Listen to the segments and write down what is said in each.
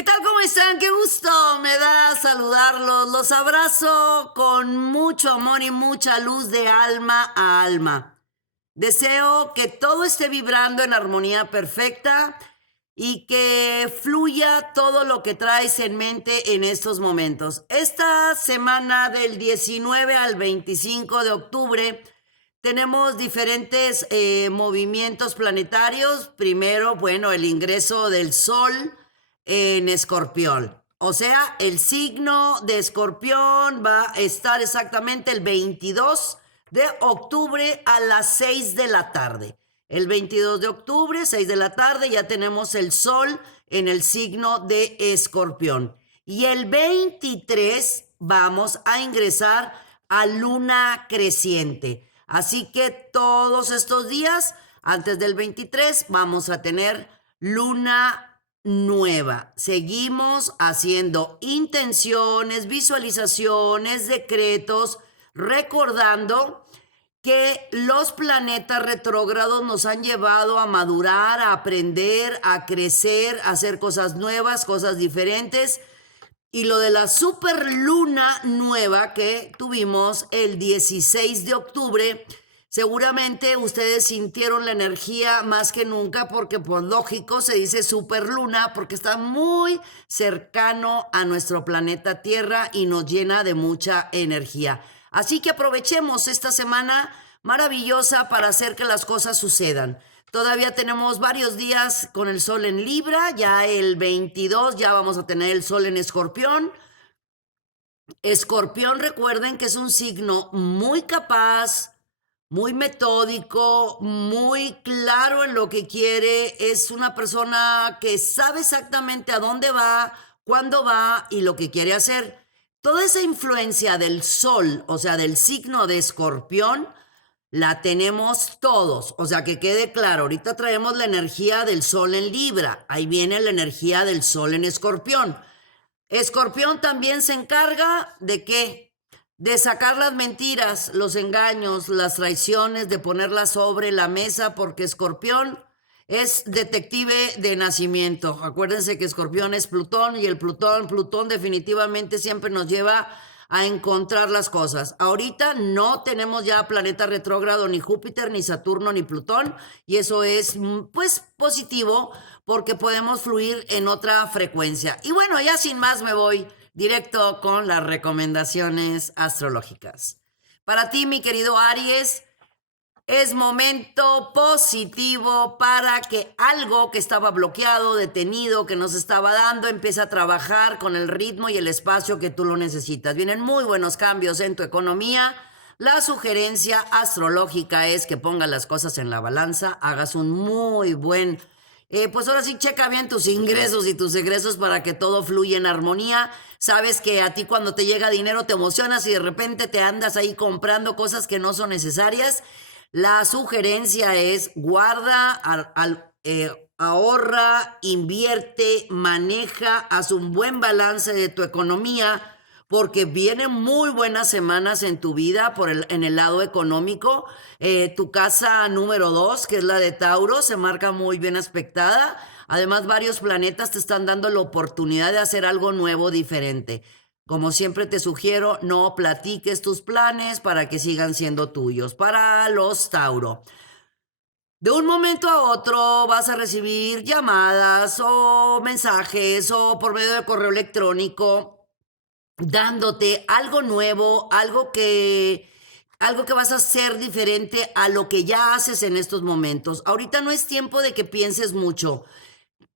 ¿Qué tal? ¿Cómo están? Qué gusto me da saludarlos. Los abrazo con mucho amor y mucha luz de alma a alma. Deseo que todo esté vibrando en armonía perfecta y que fluya todo lo que traes en mente en estos momentos. Esta semana del 19 al 25 de octubre tenemos diferentes movimientos planetarios. Primero, bueno, el ingreso del Sol en Escorpión. O sea, el signo de Escorpión va a estar exactamente el 22 de octubre a las 6 de la tarde. El 22 de octubre, 6 de la tarde, ya tenemos el Sol en el signo de Escorpión. Y el 23 vamos a ingresar a luna creciente. Así que todos estos días, antes del 23, vamos a tener luna nueva. Seguimos haciendo intenciones, visualizaciones, decretos, recordando que los planetas retrógrados nos han llevado a madurar, a aprender, a crecer, a hacer cosas nuevas, cosas diferentes. Y lo de la superluna nueva que tuvimos el 16 de octubre, seguramente ustedes sintieron la energía más que nunca porque por lógico se dice superluna porque está muy cercano a nuestro planeta Tierra y nos llena de mucha energía. Así que aprovechemos esta semana maravillosa para hacer que las cosas sucedan. Todavía tenemos varios días con el sol en Libra, ya el 22 ya vamos a tener el sol en Escorpión. Escorpión, recuerden que es un signo muy capaz, muy metódico, muy claro en lo que quiere. Es una persona que sabe exactamente a dónde va, cuándo va y lo que quiere hacer. Toda esa influencia del sol, o sea, del signo de Escorpión, la tenemos todos, o sea, que quede claro, ahorita traemos la energía del sol en Libra, ahí viene la energía del sol en Escorpión. Escorpión también se encarga de qué? De sacar las mentiras, los engaños, las traiciones, de ponerlas sobre la mesa, porque Escorpión es detective de nacimiento. Acuérdense que Escorpión es Plutón y el Plutón definitivamente siempre nos lleva a encontrar las cosas. Ahorita no tenemos ya planeta retrógrado, ni Júpiter, ni Saturno, ni Plutón, y eso es pues positivo porque podemos fluir en otra frecuencia. Y bueno, ya sin más me voy directo con las recomendaciones astrológicas. Para ti, mi querido Aries, es momento positivo para que algo que estaba bloqueado, detenido, que no se estaba dando, empiece a trabajar con el ritmo y el espacio que tú lo necesitas. Vienen muy buenos cambios en tu economía. La sugerencia astrológica es que pongas las cosas en la balanza, hagas un muy buen, pues ahora sí checa bien tus ingresos y tus egresos para que todo fluya en armonía. Sabes que a ti cuando te llega dinero te emocionas y de repente te andas ahí comprando cosas que no son necesarias. La sugerencia es guarda, ahorra, invierte, maneja, haz un buen balance de tu economía, porque vienen muy buenas semanas en tu vida en el lado económico. Tu casa número 2, que es la de Tauro, se marca muy bien aspectada. Además, varios planetas te están dando la oportunidad de hacer algo nuevo, diferente. Como siempre te sugiero, no platiques tus planes para que sigan siendo tuyos. Para los Tauro, de un momento a otro vas a recibir llamadas o mensajes o por medio de correo electrónico dándote algo nuevo, algo que vas a hacer diferente a lo que ya haces en estos momentos. Ahorita no es tiempo de que pienses mucho.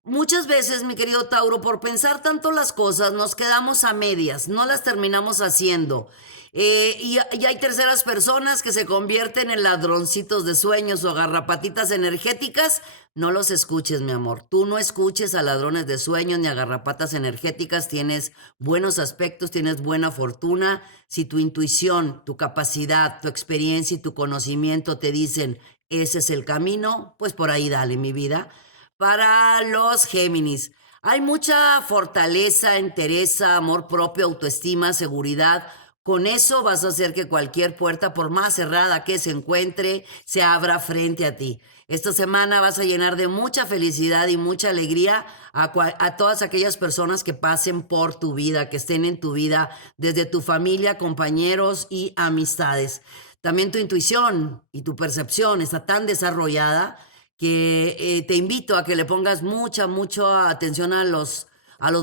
Muchas veces, mi querido Tauro, por pensar tanto las cosas, nos quedamos a medias, no las terminamos haciendo. Y hay terceras personas que se convierten en ladroncitos de sueños o garrapatitas energéticas. No los escuches, mi amor. Tú no escuches a ladrones de sueños ni a garrapatas energéticas. Tienes buenos aspectos, tienes buena fortuna. Si tu intuición, tu capacidad, tu experiencia y tu conocimiento te dicen, ese es el camino, pues por ahí dale, mi vida. Para los Géminis, hay mucha fortaleza, entereza, amor propio, autoestima, seguridad. Con eso vas a hacer que cualquier puerta, por más cerrada que se encuentre, se abra frente a ti. Esta semana vas a llenar de mucha felicidad y mucha alegría a todas aquellas personas que pasen por tu vida, que estén en tu vida, desde tu familia, compañeros y amistades. También tu intuición y tu percepción está tan desarrollada que te invito a que le pongas mucha atención a los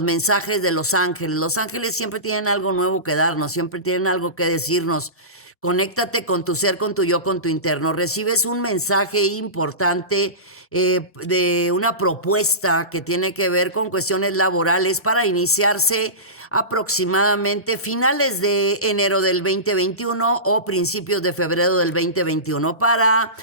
mensajes de los ángeles. Los ángeles siempre tienen algo nuevo que darnos, siempre tienen algo que decirnos. Conéctate con tu ser, con tu yo, con tu interno. Recibes un mensaje importante de una propuesta que tiene que ver con cuestiones laborales para iniciarse aproximadamente finales de enero del 2021 o principios de febrero del 2021 para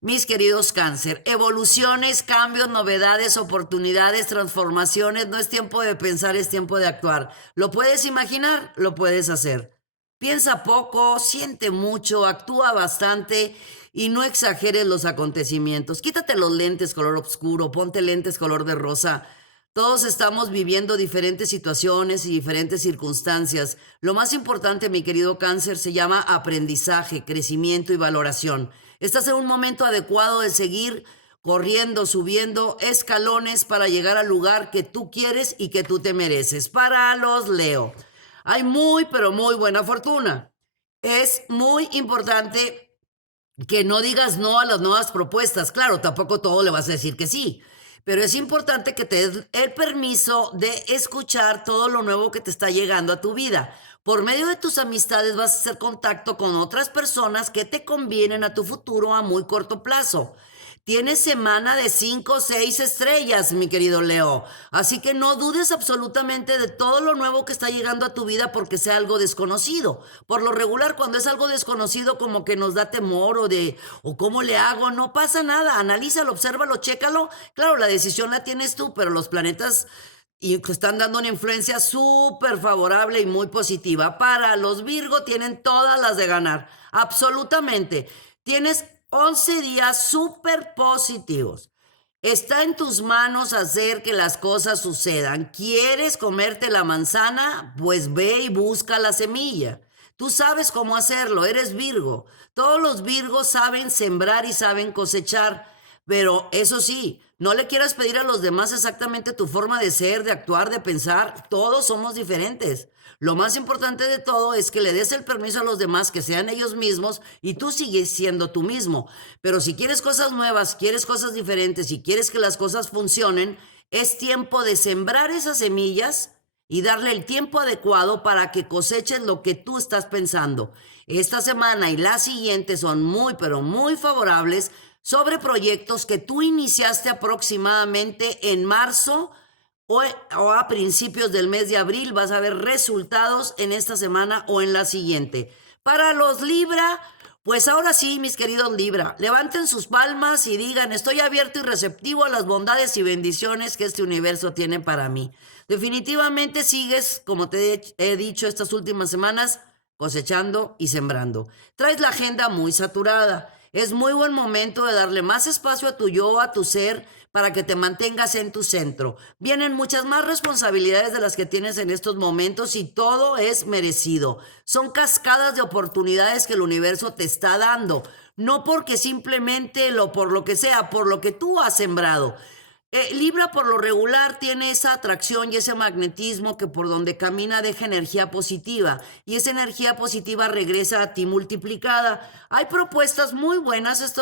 mis queridos cáncer. Evoluciones, cambios, novedades, oportunidades, transformaciones. No es tiempo de pensar, es tiempo de actuar. ¿Lo puedes imaginar? Lo puedes hacer. Piensa poco, siente mucho, actúa bastante y no exageres los acontecimientos. Quítate los lentes color oscuro, ponte lentes color de rosa. Todos estamos viviendo diferentes situaciones y diferentes circunstancias. Lo más importante, mi querido cáncer, se llama aprendizaje, crecimiento y valoración. Estás en un momento adecuado de seguir corriendo, subiendo escalones para llegar al lugar que tú quieres y que tú te mereces. Para los Leo, hay pero muy buena fortuna. Es muy importante que no digas no a las nuevas propuestas. Claro, tampoco todo le vas a decir que sí, pero es importante que te des el permiso de escuchar todo lo nuevo que te está llegando a tu vida. Por medio de tus amistades vas a hacer contacto con otras personas que te convienen a tu futuro a muy corto plazo. Tienes semana de 5 o 6 estrellas, mi querido Leo. Así que no dudes absolutamente de todo lo nuevo que está llegando a tu vida porque sea algo desconocido. Por lo regular, cuando es algo desconocido, como que nos da temor o cómo le hago, no pasa nada. Analízalo, obsérvalo, chécalo. Claro, la decisión la tienes tú, pero los planetas están dando una influencia súper favorable y muy positiva. Para los Virgo tienen todas las de ganar. Absolutamente. Tienes 11 días súper positivos. Está en tus manos hacer que las cosas sucedan. ¿Quieres comerte la manzana? Pues ve y busca la semilla. Tú sabes cómo hacerlo, eres Virgo. Todos los Virgos saben sembrar y saben cosechar, pero eso sí, no le quieras pedir a los demás exactamente tu forma de ser, de actuar, de pensar. Todos somos diferentes. Lo más importante de todo es que le des el permiso a los demás que sean ellos mismos y tú sigues siendo tú mismo. Pero si quieres cosas nuevas, quieres cosas diferentes y quieres que las cosas funcionen, es tiempo de sembrar esas semillas y darle el tiempo adecuado para que coseches lo que tú estás pensando. Esta semana y la siguiente son pero muy favorables sobre proyectos que tú iniciaste aproximadamente en marzo o a principios del mes de abril. Vas a ver resultados en esta semana o en la siguiente. Para los Libra, pues ahora sí, mis queridos Libra, levanten sus palmas y digan: estoy abierto y receptivo a las bondades y bendiciones que este universo tiene para mí. Definitivamente sigues, como te he dicho estas últimas semanas, cosechando y sembrando. Traes la agenda muy saturada. Es muy buen momento de darle más espacio a tu yo, a tu ser, para que te mantengas en tu centro. Vienen muchas más responsabilidades de las que tienes en estos momentos y todo es merecido. Son cascadas de oportunidades que el universo te está dando, no porque simplemente por lo que sea, por lo que tú has sembrado. Libra por lo regular tiene esa atracción y ese magnetismo que por donde camina deja energía positiva y esa energía positiva regresa a ti multiplicada. Hay propuestas muy buenas.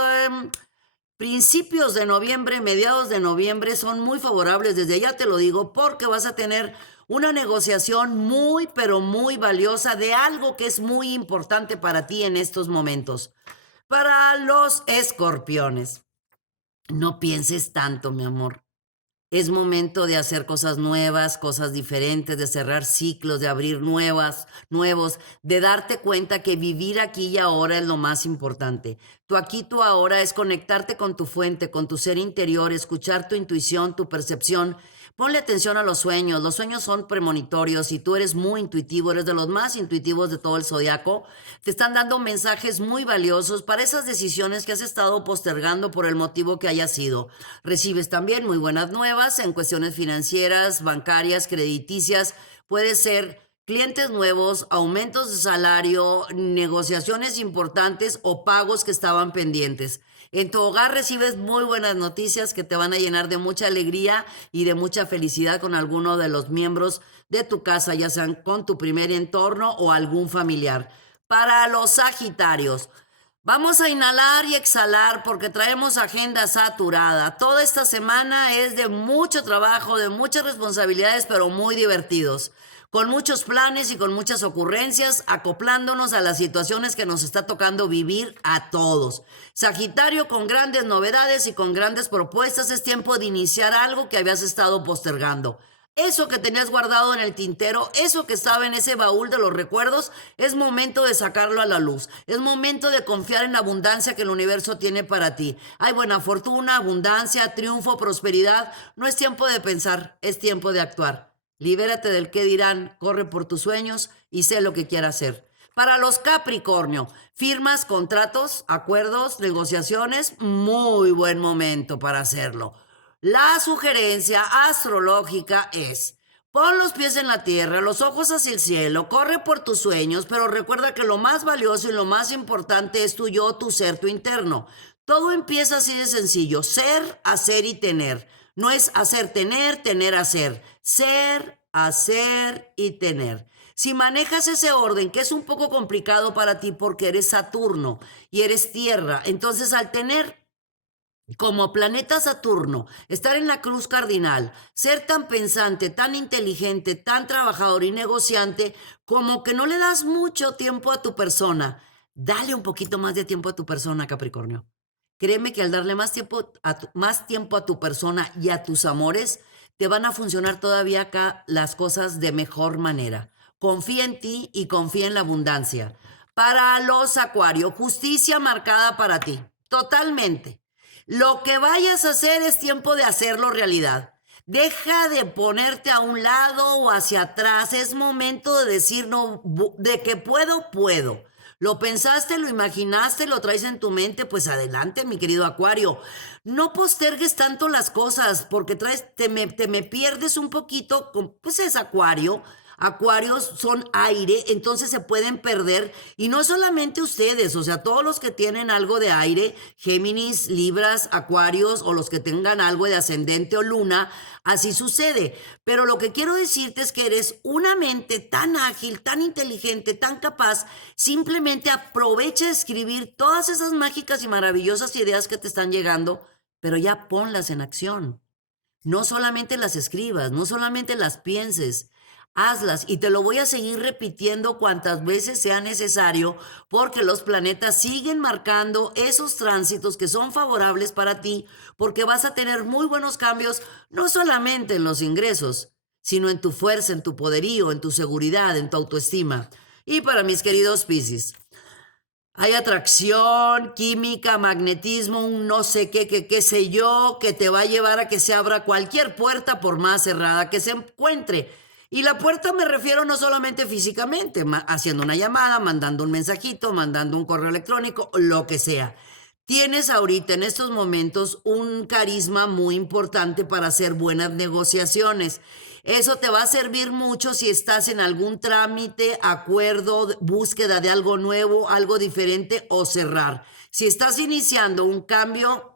Principios de noviembre, mediados de noviembre son muy favorables, desde ya te lo digo, porque vas a tener una negociación pero muy valiosa de algo que es muy importante para ti en estos momentos. Para los escorpiones, no pienses tanto, mi amor. Es momento de hacer cosas nuevas, cosas diferentes, de cerrar ciclos, de abrir nuevos, de darte cuenta que vivir aquí y ahora es lo más importante. Tu aquí, tu ahora es conectarte con tu fuente, con tu ser interior, escuchar tu intuición, tu percepción. Ponle atención a los sueños. Los sueños son premonitorios y tú eres muy intuitivo, eres de los más intuitivos de todo el zodiaco. Te están dando mensajes muy valiosos para esas decisiones que has estado postergando por el motivo que haya sido. Recibes también muy buenas nuevas en cuestiones financieras, bancarias, crediticias. Puede ser clientes nuevos, aumentos de salario, negociaciones importantes o pagos que estaban pendientes. En tu hogar recibes muy buenas noticias que te van a llenar de mucha alegría y de mucha felicidad con alguno de los miembros de tu casa, ya sean con tu primer entorno o algún familiar. Para los Sagitarios, vamos a inhalar y exhalar porque traemos agenda saturada. Toda esta semana es de mucho trabajo, de muchas responsabilidades, pero muy divertidos. Con muchos planes y con muchas ocurrencias, acoplándonos a las situaciones que nos está tocando vivir a todos. Sagitario, con grandes novedades y con grandes propuestas, es tiempo de iniciar algo que habías estado postergando. Eso que tenías guardado en el tintero, eso que estaba en ese baúl de los recuerdos, es momento de sacarlo a la luz. Es momento de confiar en la abundancia que el universo tiene para ti. Hay buena fortuna, abundancia, triunfo, prosperidad. No es tiempo de pensar, es tiempo de actuar. Libérate del qué dirán, corre por tus sueños y sé lo que quieras hacer. Para los Capricornio, firmas, contratos, acuerdos, negociaciones, muy buen momento para hacerlo. La sugerencia astrológica es: pon los pies en la tierra, los ojos hacia el cielo, corre por tus sueños, pero recuerda que lo más valioso y lo más importante es tu yo, tu ser, tu interno. Todo empieza así de sencillo: ser, hacer y tener. No es hacer, tener, hacer. Ser, hacer y tener. Si manejas ese orden, que es un poco complicado para ti porque eres Saturno y eres tierra, entonces al tener como planeta Saturno, estar en la cruz cardinal, ser tan pensante, tan inteligente, tan trabajador y negociante, como que no le das mucho tiempo a tu persona. Dale un poquito más de tiempo a tu persona, Capricornio. Créeme que al darle más tiempo a tu persona y a tus amores, te van a funcionar todavía acá las cosas de mejor manera. Confía en ti y confía en la abundancia. Para los Acuario, justicia marcada para ti. Totalmente. Lo que vayas a hacer es tiempo de hacerlo realidad. Deja de ponerte a un lado o hacia atrás. Es momento de decir no, de que puedo, puedo. Lo pensaste, lo imaginaste, lo traes en tu mente, pues adelante, mi querido Acuario. No postergues tanto las cosas porque te me pierdes un poquito, pues es Acuario. Acuarios son aire, entonces se pueden perder. Y no solamente ustedes, o sea, todos los que tienen algo de aire, Géminis, Libras, Acuarios, o los que tengan algo de ascendente o luna, así sucede. Pero lo que quiero decirte es que eres una mente tan ágil, tan inteligente, tan capaz. Simplemente aprovecha de escribir todas esas mágicas y maravillosas ideas que te están llegando, pero ya ponlas en acción. No solamente las escribas, no solamente las pienses, hazlas y te lo voy a seguir repitiendo cuantas veces sea necesario porque los planetas siguen marcando esos tránsitos que son favorables para ti porque vas a tener muy buenos cambios no solamente en los ingresos, sino en tu fuerza, en tu poderío, en tu seguridad, en tu autoestima. Y para mis queridos Piscis, hay atracción, química, magnetismo, un no sé qué sé yo, que te va a llevar a que se abra cualquier puerta por más cerrada que se encuentre. Y la puerta me refiero no solamente físicamente, haciendo una llamada, mandando un mensajito, mandando un correo electrónico, lo que sea. Tienes ahorita en estos momentos un carisma muy importante para hacer buenas negociaciones. Eso te va a servir mucho si estás en algún trámite, acuerdo, búsqueda de algo nuevo, algo diferente o cerrar. Si estás iniciando un cambio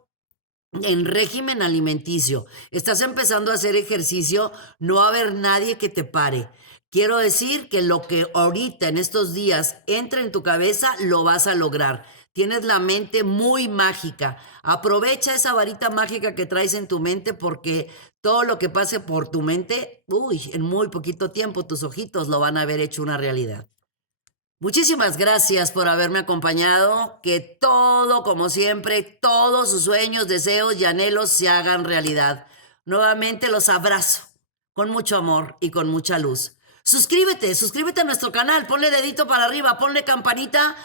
en régimen alimenticio, estás empezando a hacer ejercicio, no va a haber nadie que te pare. Quiero decir que lo que ahorita en estos días entra en tu cabeza, lo vas a lograr. Tienes la mente muy mágica. Aprovecha esa varita mágica que traes en tu mente porque todo lo que pase por tu mente, uy, en muy poquito tiempo tus ojitos lo van a haber hecho una realidad. Muchísimas gracias por haberme acompañado. Que todo, como siempre, todos sus sueños, deseos y anhelos se hagan realidad. Nuevamente los abrazo con mucho amor y con mucha luz. Suscríbete a nuestro canal, ponle dedito para arriba, ponle campanita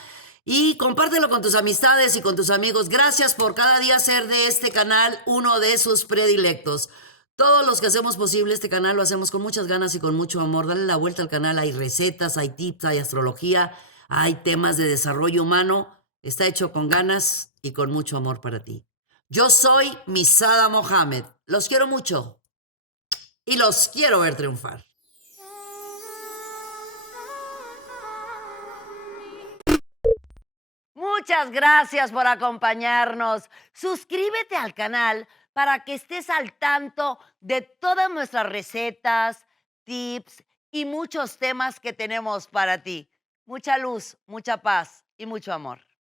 y compártelo con tus amistades y con tus amigos. Gracias por cada día hacer de este canal uno de sus predilectos. Todos los que hacemos posible este canal lo hacemos con muchas ganas y con mucho amor. Dale la vuelta al canal, hay recetas, hay tips, hay astrología, hay temas de desarrollo humano. Está hecho con ganas y con mucho amor para ti. Yo soy Misada Mohamed. Los quiero mucho y los quiero ver triunfar. Muchas gracias por acompañarnos. Suscríbete al canal para que estés al tanto de todas nuestras recetas, tips y muchos temas que tenemos para ti. Mucha luz, mucha paz y mucho amor.